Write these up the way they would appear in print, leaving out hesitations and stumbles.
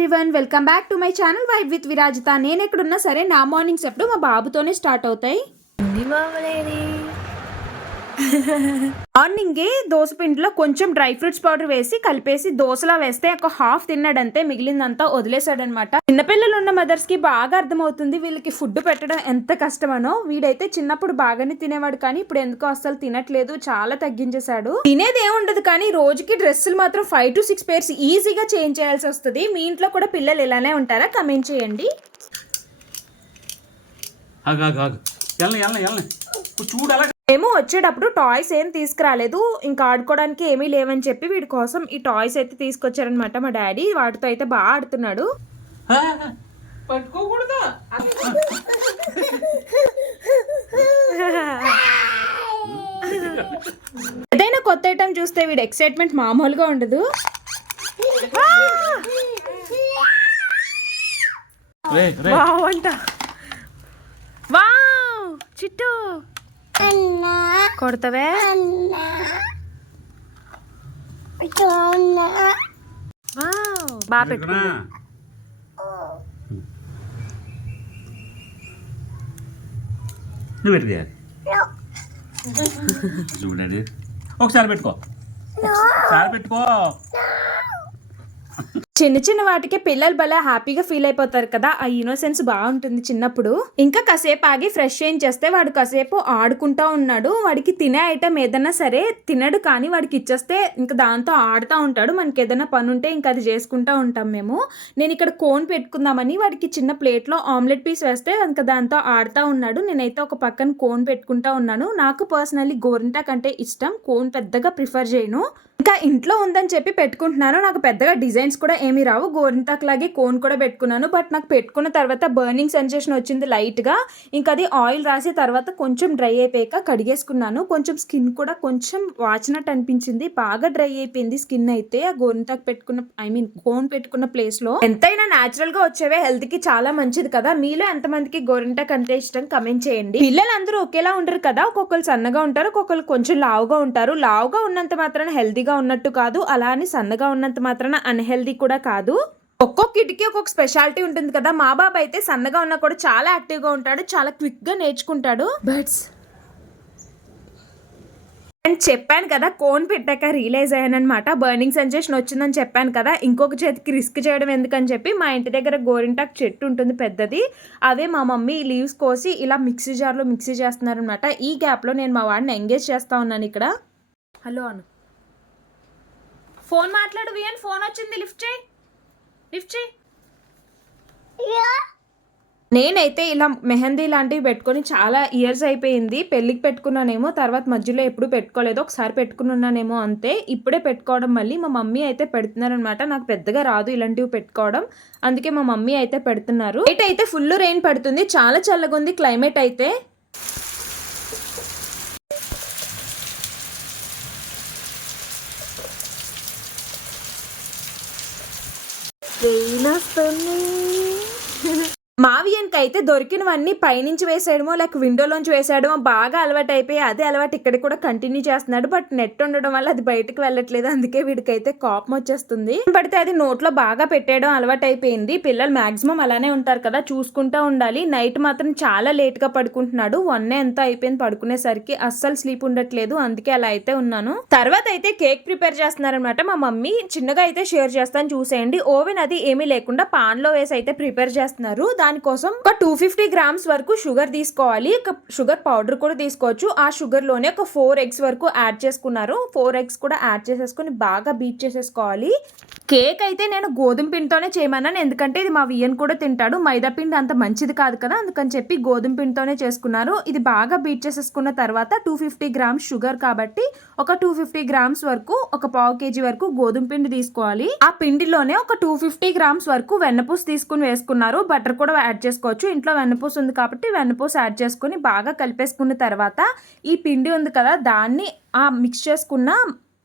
Everyone, welcome back to my channel vibe with Virajitha. నేను ఎక్కడున్నా సరే నా మార్నింగ్స్ ఎప్పుడు మా బాబుతోనే స్టార్ట్ అవుతాయి. మార్నింగే దోశ పిండిలో కొంచెం డ్రై ఫ్రూట్స్ పౌడర్ వేసి కలిపేసి దోశలా వేస్తే ఒక హాఫ్ తిన్నాడంతే, మిగిలిందంతా వదిలేసాడనమాట. చిన్నపిల్లలు ఉన్న మదర్స్ కి బాగా అర్థమవుతుంది వీళ్ళకి ఫుడ్ పెట్టడం ఎంత కష్టమనో. వీడైతే చిన్నప్పుడు బాగానే తినేవాడు, కానీ ఇప్పుడు ఎందుకో అస్సలు తినట్లేదు, చాలా తగ్గించేశాడు. తినేది ఏముండదు, కానీ రోజుకి డ్రెస్సులు మాత్రం 5 to 6 pairs ఈజీగా చేంజ్ చేయాల్సి వస్తుంది. మీ ఇంట్లో కూడా పిల్లలు ఇలానే ఉంటారా? కమెంట్ చేయండి. మేము వచ్చేటప్పుడు టాయ్స్ ఏం తీసుకురాలేదు, ఇంకా ఆడుకోవడానికి ఏమీ లేవని చెప్పి వీడి కోసం ఈ టాయ్స్ అయితే తీసుకొచ్చారనమాట మా డాడీ. వాటితో అయితే బాగా ఆడుతున్నాడు. ఏదైనా కొత్త ఐటమ్ చూస్తే వీడి ఎక్సైట్మెంట్ మామూలుగా ఉండదు. చిట్టు కొడతావే? బాగా పెట్టుకున్నా. నువ్వు పెట్టుకో చూడండి, ఒకసారి పెట్టుకో, ఒకసారి పెట్టుకో. చిన్న చిన్న వాటికి పిల్లలు భలే హ్యాపీగా ఫీల్ అయిపోతారు కదా, ఆ ఇన్నోసెన్స్ బాగుంటుంది చిన్నప్పుడు. ఇంకా కాసేపు ఆగి ఫ్రెష్ చేస్తే వాడు కాసేపు ఆడుకుంటా ఉన్నాడు. వాడికి తినే ఐటమ్ ఏదైనా సరే తినడు, కానీ వాడికి ఇచ్చేస్తే ఇంకా దాంతో ఆడుతూ ఉంటాడు. మనకి ఏదైనా పని ఉంటే ఇంకా అది చేసుకుంటూ ఉంటాం మేము. నేను ఇక్కడ కోన్ పెట్టుకుందామని వాడికి చిన్న ప్లేట్లో ఆమ్లెట్ పీస్ వేస్తే ఇంకా దాంతో ఆడుతూ ఉన్నాడు. నేనైతే ఒక పక్కన కోన్ పెట్టుకుంటా ఉన్నాను. నాకు పర్సనల్లీ గోరింటాక్ అంటే ఇష్టం, కోన్ పెద్దగా ప్రిఫర్ చేయను. ఇంకా ఇంట్లో ఉందని చెప్పి పెట్టుకుంటున్నాను. నాకు పెద్దగా డిజైన్స్ కూడా ఏమీ రావు. గోరింటాక్ లాగే కోన్ కూడా పెట్టుకున్నాను, బట్ నాకు పెట్టుకున్న తర్వాత బర్నింగ్ సెన్సేషన్ వచ్చింది లైట్గా. ఇంకా అది ఆయిల్ రాసి తర్వాత కొంచెం డ్రై అయిపోయాక కడిగేసుకున్నాను. కొంచెం స్కిన్ కూడా కొంచెం వాచినట్టు అనిపించింది, బాగా డ్రై అయిపోయింది స్కిన్ అయితే. ఆ గోరింటాక్ పెట్టుకున్న కోన్ పెట్టుకున్న ప్లేస్లో. ఎంతైనా న్యాచురల్గా వచ్చేవే హెల్త్కి చాలా మంచిది కదా. మీలో ఎంతమందికి గోరింటాక్ అంటే ఇష్టం కమెంట్ చేయండి. పిల్లలందరూ ఒకేలా ఉండరు కదా, ఒక్కొక్కరు సన్నగా ఉంటారు, ఒక్కొక్కరు కొంచెం లావుగా ఉంటారు. లావుగా ఉన్నంత మాత్రాన హెల్తీగా ఉన్నట్టు కాదు, అలా అని సన్నగా ఉన్నంత మాత్రాన అన్హెల్దీ కూడా కాదు. ఒక్కొక్క కిడ్కి ఒక్కొక్క స్పెషాలిటీ ఉంటుంది కదా. మా బాబు అయితే సన్నగా ఉన్నా కూడా చాలా యాక్టివ్గా ఉంటాడు, చాలా క్విక్గా నేర్చుకుంటాడు. బట్స్ అండ్ చెప్పాను కదా, కోన్ పెట్టాక రియలైజ్ అయ్యానమాట, బర్నింగ్ సెన్సేషన్ వచ్చిందని చెప్పాను కదా. ఇంకొక చేతికి రిస్క్ చేయడం ఎందుకని చెప్పి మా ఇంటి దగ్గర గోరింటాక్ చెట్టు ఉంటుంది పెద్దది. అవే మా మమ్మీ లీవ్స్ కోసి ఇలా మిక్సీ జార్లో మిక్సీ చేస్తున్నారనమాట. ఈ గ్యాప్లో నేను మా వాడిని ఎంగేజ్ చేస్తా ఉన్నాను ఇక్కడ. హలో అను, ఫోన్ మాట్లాడు వియన్, ఫోన్ వచ్చింది, లిఫ్ట్ చేయి, లిఫ్ట్ చేయి. నేనైతే ఇలా మెహందీ లాంటివి పెట్టుకొని చాలా ఇయర్స్ అయిపోయింది. పెళ్ళికి పెట్టుకున్నానేమో, తర్వాత మధ్యలో ఎప్పుడు పెట్టుకోలేదు, ఒకసారి పెట్టుకున్నానేమో అంతే. ఇప్పుడే పెట్టుకోవడం మళ్ళీ. మా మమ్మీ అయితే పెడుతున్నారనమాట. నాకు పెద్దగా రాదు ఇలాంటివి పెట్టుకోవడం, అందుకే మా మమ్మీ అయితే పెడుతున్నారు. నైట్ అయితే ఫుల్ రెయిన్ పడుతుంది, చాలా చల్లగా ఉంది క్లైమేట్ అయితే. మావియన్కి అయితే దొరికినవన్నీ పైనుంచి వేసేయడమో లేక విండోలోంచి వేసేయడమో బాగా అలవాటు అయిపోయి అదే అలవాటు ఇక్కడ కూడా కంటిన్యూ చేస్తున్నాడు. బట్ నెట్ ఉండడం వల్ల అది బయటకు వెళ్ళట్లేదు, అందుకే వీడికైతే కోపం వచ్చేస్తుంది. పడితే అది నోట్లో బాగా పెట్టేయడం అలవాటు అయిపోయింది. పిల్లలు మాక్సిమం అలానే ఉంటారు కదా, చూసుకుంటూ ఉండాలి. నైట్ మాత్రం చాలా లేట్గా పడుకుంటున్నాడు. 1 ఎంత అయిపోయింది పడుకునేసరికి, అస్సలు స్లీప్ ఉండట్లేదు, అందుకే అలా అయితే ఉన్నాను. తర్వాత అయితే కేక్ ప్రిపేర్ చేస్తున్నారనమాట మా మమ్మీ. చిన్నగా అయితే షేర్ చేస్తాను చూసేయండి. ఓవెన్ అది ఏమీ లేకుండా పాన్ లో వేసి అయితే ప్రిపేర్ చేస్తున్నారు. దానికోసం ఒక 250 grams వరకు షుగర్ తీసుకోవాలి. షుగర్ పౌడర్ కూడా తీసుకోవచ్చు. ఆ షుగర్ లోనే ఒక 4 eggs వరకు యాడ్ చేసుకున్నారు. 4 eggs కూడా యాడ్ చేసేసుకుని బాగా బీట్ చేసేసుకోవాలి. కేక్ అయితే నేను గోధుమ పిండితోనే చేయమన్నాను, ఎందుకంటే ఇది మా వియన్ కూడా తింటాడు. మైదా పిండి అంత మంచిది కాదు కదా, అందుకని చెప్పి గోధుమ పిండితోనే చేసుకున్నారు. ఇది బాగా బీట్ చేసేసుకున్న తర్వాత 250 grams షుగర్ కాబట్టి ఒక 250 grams వరకు, ఒక 1/2 kg వరకు గోధుమ పిండి తీసుకోవాలి. ఆ పిండిలోనే ఒక 250 grams వరకు వెన్నపూస తీసుకుని వేసుకున్నారు. బటర్ కూడా యాడ్ చేసుకోవచ్చు, ఇంట్లో వెన్నపూస ఉంది కాబట్టి వెన్నపూస యాడ్ చేసుకుని బాగా కలిపేసుకున్న తర్వాత ఈ పిండి ఉంది కదా, దాన్ని ఆ మిక్స్ చేసుకున్న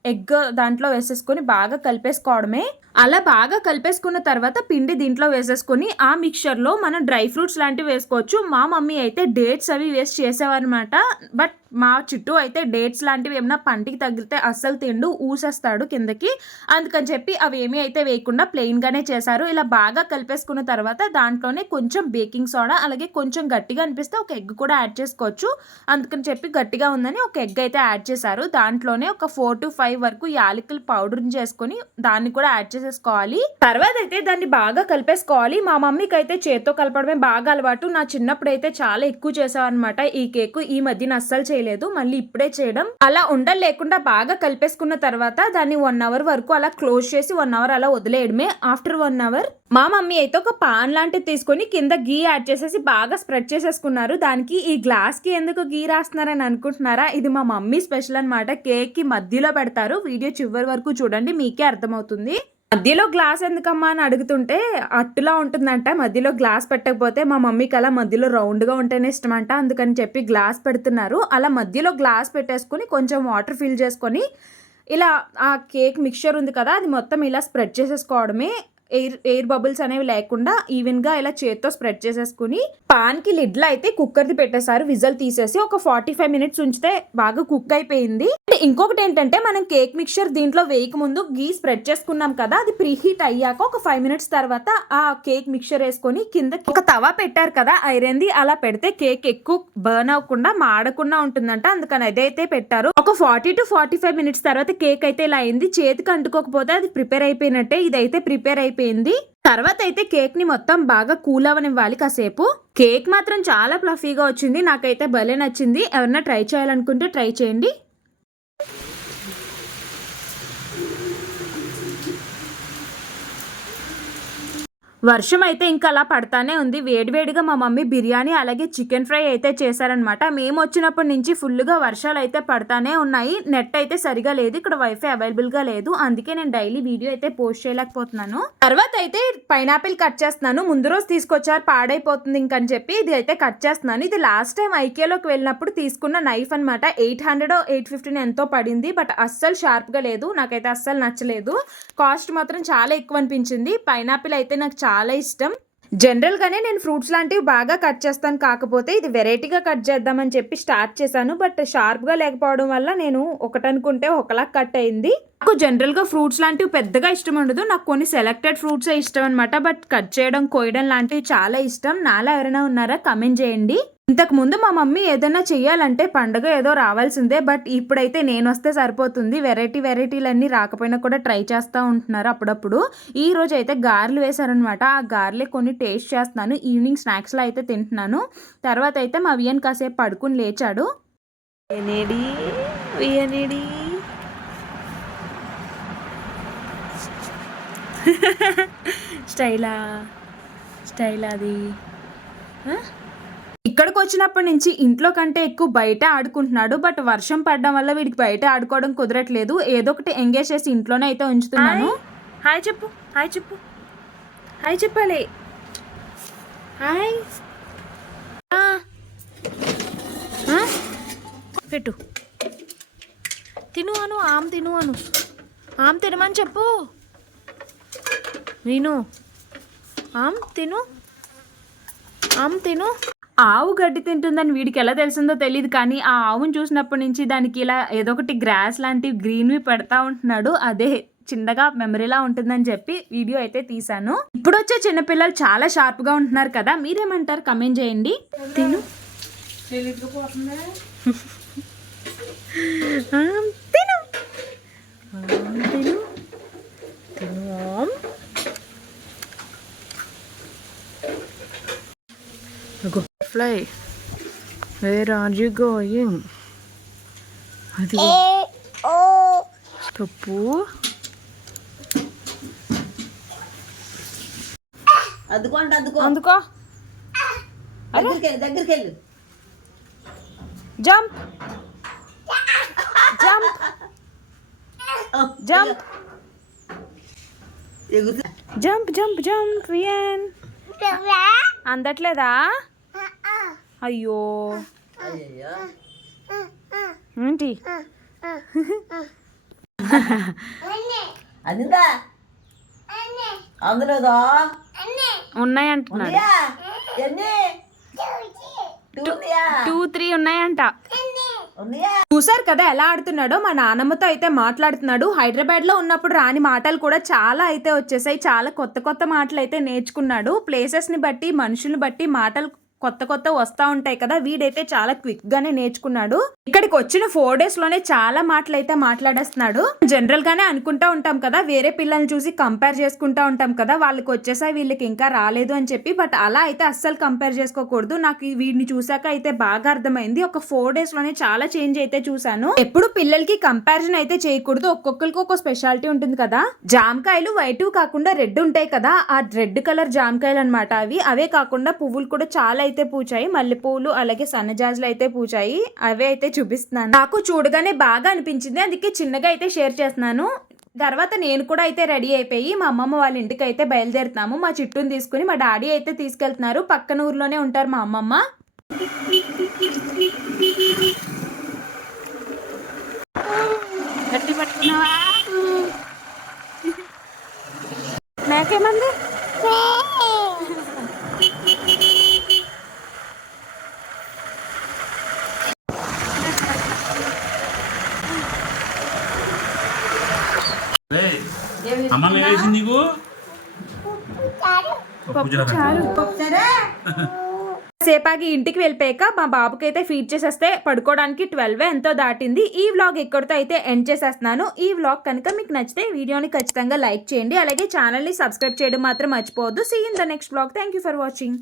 ఎగ్ దాంట్లో వేసేసుకొని బాగా కలిపేసుకోవడమే. అలా బాగా కలిపేసుకున్న తర్వాత పిండి దీంట్లో వేసేసుకొని ఆ మిక్చర్లో మనం డ్రై ఫ్రూట్స్ లాంటివి వేసుకోవచ్చు. మా మమ్మీ అయితే డేట్స్ అవి వేస్ట్ చేసేవారనమాట. బట్ మా చుట్టూ అయితే డేట్స్ లాంటివి ఏమైనా పంటికి తగిలితే అస్సలు తిండు, ఊసేస్తాడు కిందకి. అందుకని చెప్పి అవి ఏమీ అయితే వేయకుండా ప్లెయిన్గానే చేశారు. ఇలా బాగా కలిపేసుకున్న తర్వాత దాంట్లోనే కొంచెం బేకింగ్ సోడా, అలాగే కొంచెం గట్టిగా అనిపిస్తే ఒక ఎగ్ కూడా యాడ్ చేసుకోవచ్చు. అందుకని చెప్పి గట్టిగా ఉందని ఒక ఎగ్ అయితే యాడ్ చేశారు. దాంట్లోనే ఒక 4 to 5 వరకు యాలకుల పౌడర్ని చేసుకొని దాన్ని కూడా యాడ్ చేసేసుకోవాలి. తర్వాత అయితే దాన్ని బాగా కలిపేసుకోవాలి. మా మమ్మీకి అయితే చేత్తో కలపడమే బాగా అలవాటు. నా చిన్నప్పుడు అయితే చాలా ఎక్కువ చేసావన్నమాట ఈ కేక్. ఈ మధ్యన అస్సలు చేయలేదు, మళ్ళీ ఇప్పుడే చేయడం. అలా ఉండలు లేకుండా బాగా కలిపేసుకున్న తర్వాత దాన్ని 1 hour వరకు అలా క్లోజ్ చేసి 1 hour అలా వదిలేయడమే. ఆఫ్టర్ 1 hour మా మమ్మీ అయితే ఒక పాన్ లాంటిది తీసుకొని కింద గీ యాడ్ చేసేసి బాగా స్ప్రెడ్ చేసేసుకున్నారు. దానికి ఈ గ్లాస్ కి ఎందుకు గీ రాస్తున్నారని అనుకుంటున్నారా? ఇది మా మమ్మీ స్పెషల్ అనమాట. కేక్ కి మధ్యలో పెడతారు. వీడియో చివరి వరకు చూడండి, మీకే అర్థమవుతుంది. మధ్యలో గ్లాస్ ఎందుకమ్మా అని అడుగుతుంటే అట్టులా ఉంటుందంట. మధ్యలో గ్లాస్ పెట్టకపోతే మా మమ్మీకి అలా మధ్యలో రౌండ్గా ఉంటేనే ఇష్టం అంట. అందుకని చెప్పి గ్లాస్ పెడుతున్నారు. అలా మధ్యలో గ్లాస్ పెట్టేసుకొని కొంచెం వాటర్ ఫిల్ చేసుకొని ఇలా ఆ కేక్ మిక్చర్ ఉంది కదా, అది మొత్తం ఇలా స్ప్రెడ్ చేసేసుకోవడమే. ఎయిర్ బబుల్స్ అనేవి లేకుండా ఈవెన్గా ఇలా చేత్తో స్ప్రెడ్ చేసేసుకుని పాన్కి లిడ్లో అయితే కుక్కర్ది పెట్టేశారు. విజల్ తీసేసి ఒక 45 minutes ఉంచితే బాగా కుక్ అయిపోయింది. ఇంకొకటి ఏంటంటే మనం కేక్ మిక్చర్ దీంట్లో వేయక ముందు గీ స్ప్రెడ్ చేసుకున్నాం కదా, అది ప్రీ హీట్ అయ్యాక ఒక 5 minutes తర్వాత ఆ కేక్ మిక్చర్ వేసుకొని కింద ఒక తవా పెట్టారు కదా ఐరన్ది, అలా పెడితే కేక్ ఎక్కువ బర్న్ అవ్వకుండా మాడకుండా ఉంటుందంట. అందుకని అదైతే పెట్టారు. ఒక 40 to 45 minutes తర్వాత కేక్ అయితే ఇలా అయింది. చేతికి అంటుకోకపోతే అది ప్రిపేర్ అయిపోయినట్టే. ఇదైతే ప్రిపేర్ అయిపోయింది. తర్వాత అయితే కేక్ ని మొత్తం బాగా కూల్ అవనివ్వాలి కాసేపు. కేక్ మాత్రం చాలా ఫ్లఫీగా వచ్చింది. నాకైతే భలే నచ్చింది. ఎవరన్నా ట్రై చేయాలనుకుంటే ట్రై చేయండి. వర్షం అయితే ఇంకా అలా పడతానే ఉంది. వేడివేడిగా మా మమ్మీ బిర్యానీ అలాగే చికెన్ ఫ్రై అయితే చేశారనమాట. మేము వచ్చినప్పటి నుంచి ఫుల్గా వర్షాలు అయితే పడతానే ఉన్నాయి. నెట్ అయితే సరిగా లేదు, ఇక్కడ వైఫై అవైలబుల్గా లేదు. అందుకే నేను డైలీ వీడియో అయితే పోస్ట్ చేయలేకపోతున్నాను. తర్వాత అయితే పైనాపిల్ కట్ చేస్తున్నాను. ముందు రోజు తీసుకొచ్చారు, పాడైపోతుంది ఇంకని చెప్పి ఇది అయితే కట్ చేస్తున్నాను. ఇది లాస్ట్ టైం ఐకియాలోకి వెళ్ళినప్పుడు తీసుకున్న నైఫ్ అనమాట. 800 850 ఎంతో పడింది. బట్ అస్సలు షార్ప్గా లేదు, నాకైతే అస్సలు నచ్చలేదు. కాస్ట్ మాత్రం చాలా ఎక్కువ అనిపించింది. పైనాపిల్ అయితే నాకు చాలా ఇష్టం. జనరల్గానే నేను ఫ్రూట్స్ లాంటివి బాగా కట్ చేస్తాను, కాకపోతే ఇది వెరైటీగా కట్ చేద్దామని చెప్పి స్టార్ట్ చేశాను. బట్ షార్ప్గా లేకపోవడం వల్ల నేను ఒకటనుకుంటే ఒకలా కట్ అయింది. నాకు జనరల్గా ఫ్రూట్స్ లాంటివి పెద్దగా ఇష్టం ఉండదు. నాకు కొన్ని సెలెక్టెడ్ ఫ్రూట్స్ ఇష్టం అనమాట. బట్ కట్ చేయడం కోయడం లాంటివి చాలా ఇష్టం. నాలా ఎవరైనా ఉన్నారా కమెంట్ చేయండి. ఇంతకు ముందు మా మమ్మీ ఏదైనా చెయ్యాలంటే పండగ ఏదో రావాల్సిందే. బట్ ఇప్పుడైతే నేను వస్తే సరిపోతుంది. వెరైటీలన్నీ రాకపోయినా కూడా ట్రై చేస్తూ ఉంటున్నారు అప్పుడప్పుడు. ఈ రోజు అయితే గారెలు వేశారనమాట. ఆ గారెలే కొన్ని టేస్ట్ చేస్తున్నాను. ఈవినింగ్ స్నాక్స్లో అయితే తింటున్నాను. తర్వాత అయితే మా వియన్ కాసేపు పడుకుని లేచాడు. స్టైలా అది. ఇక్కడికి వచ్చినప్పటి నుంచి ఇంట్లో కంటే ఎక్కువ బయట ఆడుకుంటున్నాడు. బట్ వర్షం పడడం వల్ల వీడికి బయట ఆడుకోవడం కుదరట్లేదు. ఏదో ఒకటి ఎంగేజ్ చేసి ఇంట్లోనే అయితే ఉంచుతున్నాను. హాయ్ చెప్పు, హాయ్ చెప్పు, హాయ్ చెప్పాలి. హాయ్ పెట్టు, తిను అను, ఆమ్ తిను అను, ఆమ్ తినమని చెప్పు. నేను ఆమ్ తిను, ఆమ్ తిను. ఆవు గడ్డి తింటుందని వీడికి ఎలా తెలిసిందో తెలియదు, కానీ ఆ ఆవును చూసినప్పటి నుంచి దానికి ఇలా ఏదో ఒకటి గ్రాస్ లాంటివి గ్రీన్వి పెడతా ఉంటున్నాడు. అదే చిన్నగా మెమరీలా ఉంటుందని చెప్పి వీడియో అయితే తీసాను. ఇప్పుడు వచ్చే చిన్నపిల్లలు చాలా షార్ప్గా ఉంటున్నారు కదా, మీరేమంటారు కమెంట్ చేయండి. తిను తిను తిను తిను. Fly. Where are you going? Toppu. అందుకో. దగ్గరికి వెళ్ళు. Jump jump jump jump jump jump. వియన్ అందట్లేదా? అయ్యో ఏంటి అందులోదా ఉన్నాయంటున్నాడు. ఉన్నాయా? ఎన్ని 2, 3 ఉన్నాయంట. ఉన్నాయా? చూసారు కదా ఎలా ఆడుతున్నాడో. మా నాన్నమ్మతో అయితే మాట్లాడుతున్నాడు. హైదరాబాద్ లో ఉన్నప్పుడు రాని మాటలు కూడా చాలా అయితే వచ్చేసాయి. చాలా కొత్త కొత్త మాటలు అయితే నేర్చుకున్నాడు. ప్లేసెస్ ని బట్టి, మనుషుల్ని బట్టి మాటలు కొత్త కొత్త వస్తూ ఉంటాయి కదా. వీడైతే చాలా క్విక్ గానే నేర్చుకున్నాడు. ఇక్కడికి వచ్చిన 4 days లోనే చాలా మాటలు అయితే మాట్లాడేస్తున్నాడు. జనరల్ గానే అనుకుంటా ఉంటాం కదా, వేరే పిల్లల్ని చూసి కంపేర్ చేసుకుంటా ఉంటాం కదా, వాళ్ళకి వచ్చేసాయి వీళ్ళకి ఇంకా రాలేదు అని చెప్పి. బట్ అలా అయితే అస్సలు కంపేర్ చేసుకోకూడదు. నాకు వీడిని చూసాక అయితే బాగా అర్థమైంది. ఒక 4 days లోనే చాలా చేంజ్ అయితే చూసాను. ఎప్పుడు పిల్లలకి కంపారిజన్ అయితే చేయకూడదు. ఒక్కొక్కరికి ఒక స్పెషాలిటీ ఉంటుంది కదా. జామకాయలు వైట్ కాకుండా రెడ్ ఉంటాయి కదా, ఆ రెడ్ కలర్ జామకాయలు అనమాట అవి. అవే కాకుండా పువ్వులు కూడా చాలా అయితే పూచాయి. మల్లెపూలు అలాగే సన్నజాజులు అయితే పూచాయి. అవే అయితే చూపిస్తున్నాను. నాకు చూడగానే బాగా అనిపించింది, అందుకే చిన్నగా అయితే షేర్ చేస్తున్నాను. తర్వాత నేను కూడా అయితే రెడీ అయిపోయి మా అమ్మమ్మ వాళ్ళ ఇంటికి అయితే బయలుదేరుతున్నాము. మా చిట్టుని తీసుకుని మా డాడీ అయితే తీసుకెళ్తున్నారు. పక్కన ఊర్లోనే ఉంటారు మా అమ్మమ్మ. గట్టి పట్టుకున్నావా? నాకేమంది? అమ్మమ్మ వేసింది నీకు సేపాకి ఇంటికి వెళ్ళిపోయాక మా బాబుకి అయితే ఫీడ్ చేసేస్తే పడుకోవడానికి 12 ఎంతో దాటింది. ఈ వ్లాగ్ ఇక్కడితో అయితే ఎండ్ చేసేస్తున్నాను. ఈ వ్లాగ్ కనుక మీకు నచ్చితే వీడియోని ఖచ్చితంగా లైక్ చేయండి. అలాగే ఛానల్ని సబ్స్క్రైబ్ చేయడం మాత్రం మర్చిపోవద్దు. See in the next vlog. Thank you for watching.